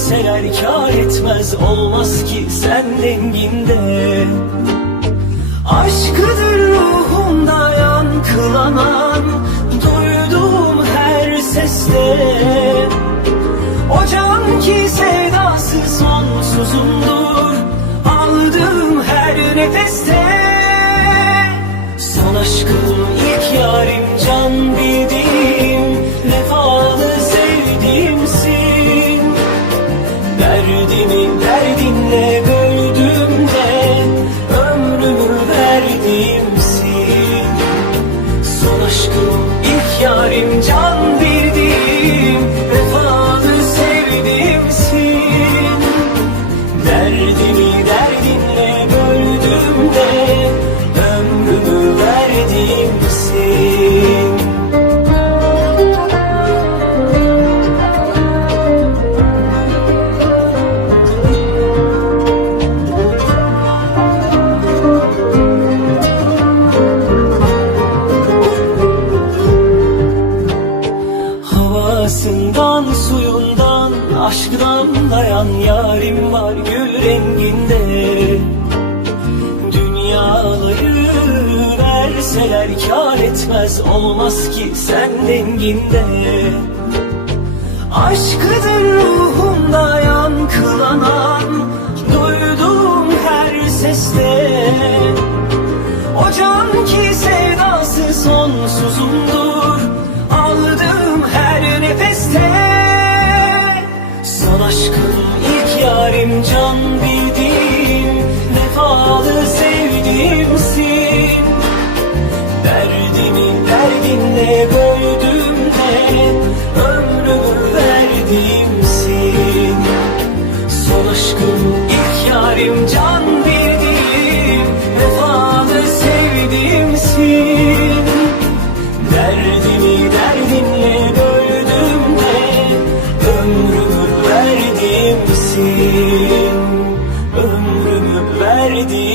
Verseler kar etmez Olmaz ki sen denginde Aşkıdır ruhumda yankılanan Duyduğum her seste. O can ki sevdası sonsuzumdur Aldığım her nefeste. Son aşkım ilk yarim can bildiğim can bildiğim Vefalı sevdiğimsin Derdimi derdinle böldüğümde Ömrümü Suyundan, aşkından dayan yarim var gül renginde. Dünyaları verseler kar etmez olmaz ki sen denginde Aşkıdır ruhumda yankılanan Duyduğum her seste. O can bildiğim Vefalı sevdiğimsin. Derdimi derdinle böldüğümde need you.